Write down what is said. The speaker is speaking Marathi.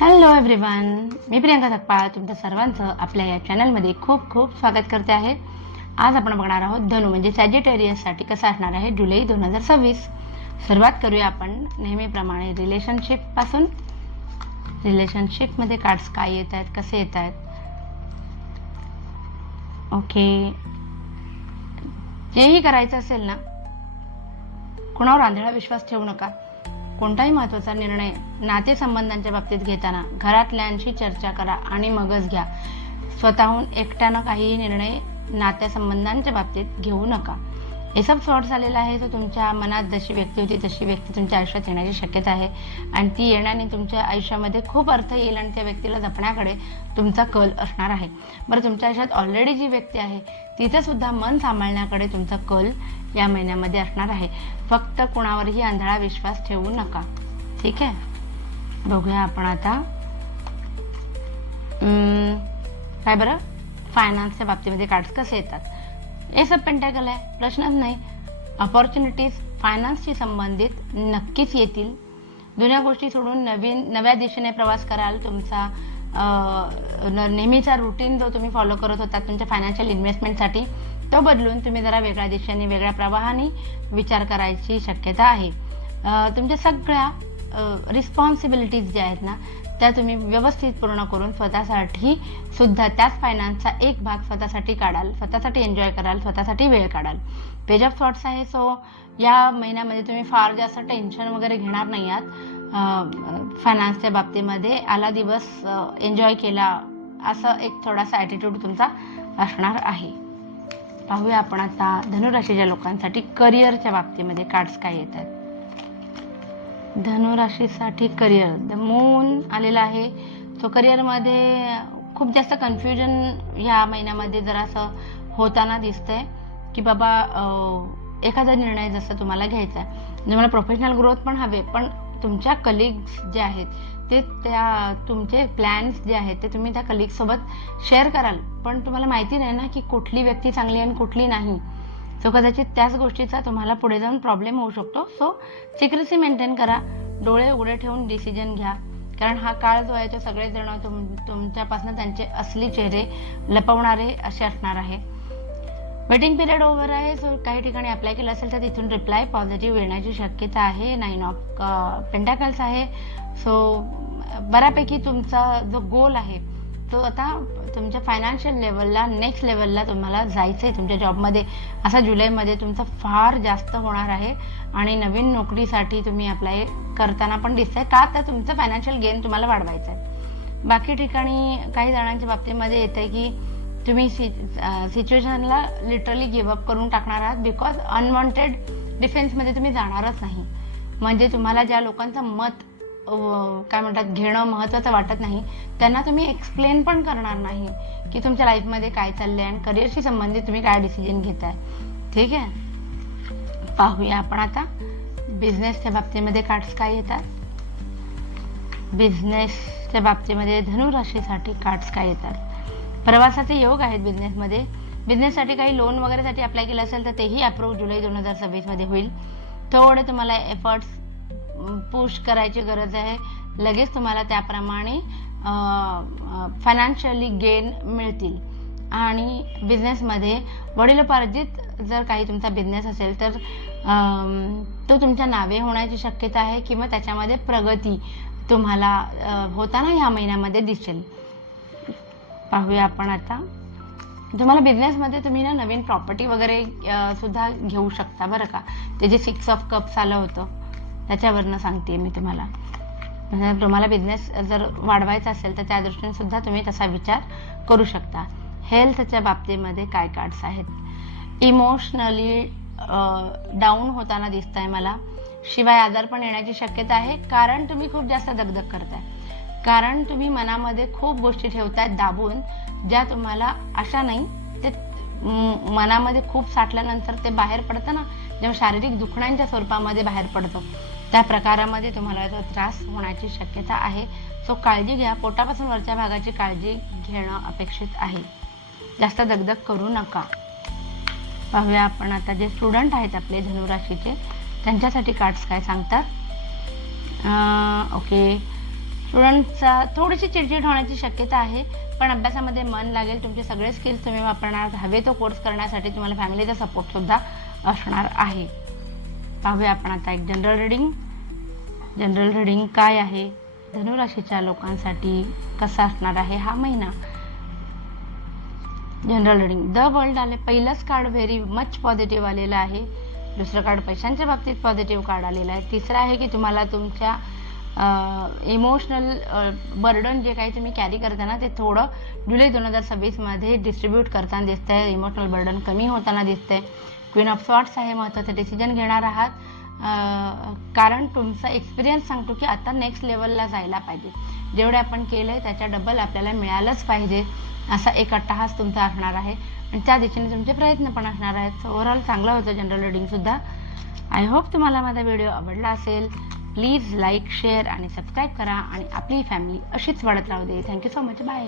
हॅलो एव्हरीवन, मी प्रियंका सकपाळ तुमच्या सर्वांचं आपल्या या चॅनलमध्ये खूप खूप स्वागत करते आहे. आज आपण बघणार आहोत धनु म्हणजे सॅजिटेरियससाठी कसं असणार आहे जुलै 2026. सुरुवात करूया आपण नेहमीप्रमाणे रिलेशनशिपपासून. रिलेशनशिपमध्ये कार्ड्स काय येत आहेत, कसे येत आहेत. ओके, जेही करायचं असेल ना, कुणावर आंधळा विश्वास ठेवू नका. कोणताही महत्त्वाचा निर्णय नातेसंबंधांच्या बाबतीत घेताना घरातल्यांशी चर्चा करा आणि मगच घ्या. स्वतःहून एकट्यानं काहीही निर्णय नातेसंबंधांच्या बाबतीत घेऊ नका. एसब सॉर्ट्स आलेला आहे, तो तुमच्या मनात जशी व्यक्ती होती तशी व्यक्ती तुमच्या आयुष्यात येण्याची शक्यता आहे आणि ती येण्याने तुमच्या आयुष्यामध्ये खूप अर्थ येईल आणि त्या व्यक्तीला जपण्याकडे तुमचा कल असणार आहे. बरं, तुमच्या आयुष्यात ऑलरेडी जी व्यक्ती आहे तिचं सुद्धा मन सांभाळण्याकडे तुमचा कल या महिन्यामध्ये असणार आहे. फक्त कुणावरही आंधळा विश्वास ठेवू नका. ठीक आहे, बघूया आपण आता काय बरं फायनान्सच्या बाबतीमध्ये कार्ड्स कसे येतात. हे सब पेंटॅकल आहे, प्रश्नच नाही. अपॉर्च्युनिटीज फायनान्सशी संबंधित नक्कीच येतील. जुन्या गोष्टी सोडून नव्या दिशेने प्रवास कराल. तुमचा नेहमीचा रुटीन जो तुम्ही फॉलो करत होता तुमच्या फायनान्शियल इन्व्हेस्टमेंटसाठी, तो बदलून तुम्ही जरा वेगळ्या दिशेने वेगळ्या प्रवाहाने विचार करायची शक्यता आहे. तुमच्या सगळ्या रिस्पॉन्सिबिलिटीज ज्या आहेत ना त्या तुम्ही व्यवस्थित पूर्ण करून स्वतःसाठी सुद्धा त्याच फायनान्सचा एक भाग स्वतःसाठी काढाल, स्वतःसाठी एन्जॉय कराल, स्वतःसाठी वेळ काढाल. पेज ऑफ थॉट्स आहे. सो या महिन्यामध्ये तुम्ही फार जास्त टेन्शन वगैरे घेणार नाही आहात. फायनान्सच्या बाबतीमध्ये आला दिवस एन्जॉय केला असं एक थोडासा ॲटिट्यूड तुमचा असणार आहे. पाहूया आपण आता धनुराशीच्या लोकांसाठी करिअरच्या बाबतीमध्ये कार्ड्स काय येत आहेत. धनुराशीसाठी करिअर, द मून आलेला आहे. सो करिअरमध्ये खूप जास्त कन्फ्युजन ह्या महिन्यामध्ये जरासं होताना दिसतंय की बाबा एखादा निर्णय जसं तुम्हाला घ्यायचा आहे, तुम्हाला प्रोफेशनल ग्रोथ पण हवे, पण तुमच्या कलिग्स जे आहेत ते तुमचे प्लॅन्स जे आहेत ते तुम्ही त्या कलिगसोबत शेअर कराल, पण तुम्हाला माहिती नाही ना की कुठली व्यक्ती चांगली आणि कुठली नाही. सो कदाचित त्याच गोष्टीचा तुम्हाला पुढे जाऊन प्रॉब्लेम होऊ शकतो. सो सिक्रेसी मेंटेन करा, डोळे उघडे ठेवून डिसिजन घ्या, कारण हा काळ जो आहे तो सगळेजण तुमच्यापासून त्यांचे असली चेहरे लपवणारे असे असणार आहे. वेटिंग पिरियड ओव्हर आहे. सो काही ठिकाणी अप्लाय केलं असेल तर तिथून रिप्लाय पॉझिटिव्ह येण्याची शक्यता आहे. 9 ऑफ पेंटाकल्स आहे. सो बऱ्यापैकी तुमचा जो गोल आहे तो आता तुमच्या फायनान्शियल लेवलला नेक्स्ट लेवलला तुम्हाला जायचं आहे तुमच्या जॉबमध्ये. असा जुलैमध्ये तुमचा फार जास्त होणार आहे आणि नवीन नोकरीसाठी तुम्ही अप्लाय करताना पण दिसतंय का तर तुमचं फायनान्शियल गेन तुम्हाला वाढवायचं आहे. बाकी ठिकाणी काही जणांच्या बाबतीमध्ये येतं आहे की तुम्ही सिच्युएशनला लिटरली गिव्हअप करून टाकणार आहात, बिकॉज अनवॉन्टेड डिफेन्समध्ये तुम्ही जाणारच नाही. म्हणजे तुम्हाला ज्या लोकांचं मत काय म्हणतात घेणं महत्त्वाचं वाटत नाही त्यांना तुम्ही एक्सप्लेन पण करणार नाही की तुमच्या लाईफमध्ये काय चाललंय आणि करिअरशी संबंधित तुम्ही काय डिसिजन घेताय. ठीक आहे, पाहूया आपण आता बिझनेसच्या बाबतीमध्ये कार्ड्स काय येतात. बिझनेसच्या बाबतीमध्ये धनुराशीसाठी कार्ड्स काय येतात. प्रवासाचे योग आहेत बिझनेसमध्ये. बिझनेससाठी काही लोन वगैरेसाठी अप्लाय केलं असेल तर तेही अप्रूव्ह जुलै 2026 मध्ये होईल. थोडे तुम्हाला एफर्ट्स पुश करायची गरज आहे. लगेच तुम्हाला त्याप्रमाणे फायनान्शियली गेन मिळतील. आणि बिझनेसमध्ये वडिलोपार्जित जर काही तुमचा बिझनेस असेल तर तो तुमच्या नावे होण्याची शक्यता आहे किंवा त्याच्यामध्ये प्रगती तुम्हाला होताना ह्या महिन्यामध्ये दिसेल. पाहूया आपण आता तुम्हाला बिझनेसमध्ये तुम्ही ना नवीन प्रॉपर्टी वगैरे सुद्धा घेऊ शकता बरं का. ते जे 6 ऑफ कप्स आलं होतं त्याच्यावरनं सांगते मी तुम्हाला. म्हणजे तुम्हाला बिझनेस जर वाढवायचा असेल तर त्या दृष्टीने सुद्धा तुम्ही तसा विचार करू शकता. हेल्थच्या बाबतीमध्ये काय कार्ड्स आहेत. इमोशनली डाऊन होताना दिसत आहे मला. शिवाय आजार पण येण्याची शक्यता आहे, कारण तुम्ही खूप जास्त दगदग करताय, कारण तुम्ही मनामध्ये खूप गोष्टी ठेवताय दाबून, ज्या तुम्हाला अशा नाही. ते मनामध्ये खूप साठल्यानंतर ते बाहेर पडतं ना, जेव्हा शारीरिक दुखण्यांच्या स्वरूपामध्ये बाहेर पडतं त्या प्रकारामध्ये तुम्हाला तो त्रास होण्याची शक्यता आहे. सो काळजी घ्या. पोटापासून वरच्या भागाची काळजी घेणं अपेक्षित आहे. जास्त दगदग करू नका. पाहूया आपण आता जे स्टुडंट आहेत आपले धनुराशीचे त्यांच्यासाठी कार्ड्स काय सांगतात. ओके, स्टुडंटचा थोडीशी चिडचिड होण्याची शक्यता आहे, पण अभ्यासामध्ये मन लागेल. तुमचे सगळे स्किल्स तुम्ही वापरणार. हवे तो कोर्स करण्यासाठी तुम्हाला फॅमिलीचा सपोर्टसुद्धा असणार आहे. पाहूया आपण आता एक जनरल रिडिंग. जनरल रिडिंग काय आहे, धनुराशीच्या लोकांसाठी कसा असणार आहे हा महिना. जनरल रिडिंग द वर्ल्ड आले. पहिलंच कार्ड व्हेरी मच पॉझिटिव्ह आलेलं आहे. दुसरं कार्ड पैशांच्या बाबतीत पॉझिटिव्ह कार्ड आलेलं आहे. तिसरं आहे की तुम्हाला तुमच्या इमोशनल बर्डन जे काही तुम्ही कॅरी करताना ते थोडं जुलै 2026 मध्ये डिस्ट्रीब्यूट करताना दिसतंय. इमोशनल बर्डन कमी होताना दिसतंय. क्वीन ऑफ स्वॉर्ड्स आहे. महत्त्वाचं डिसिजन घेणार आहात, कारण तुमचा एक्सपिरियन्स सांगतो की आता नेक्स्ट लेवलला जायला पाहिजे. जेवढे आपण केलंय त्याच्या डबल आपल्याला मिळालंच पाहिजे, असा एक अट्टहास तुमचा असणार आहे आणि त्या दिशेने तुमचे प्रयत्न पण असणार आहेत. ओव्हरऑल चांगलं होतं जनरल रिडिंगसुद्धा. आय होप तुम्हाला माझा व्हिडिओ आवडला असेल. प्लीज लाईक, शेअर आणि सबस्क्राईब करा आणि आपली फॅमिली अशीच वाढत राहू दे. Thank you so much. बाय.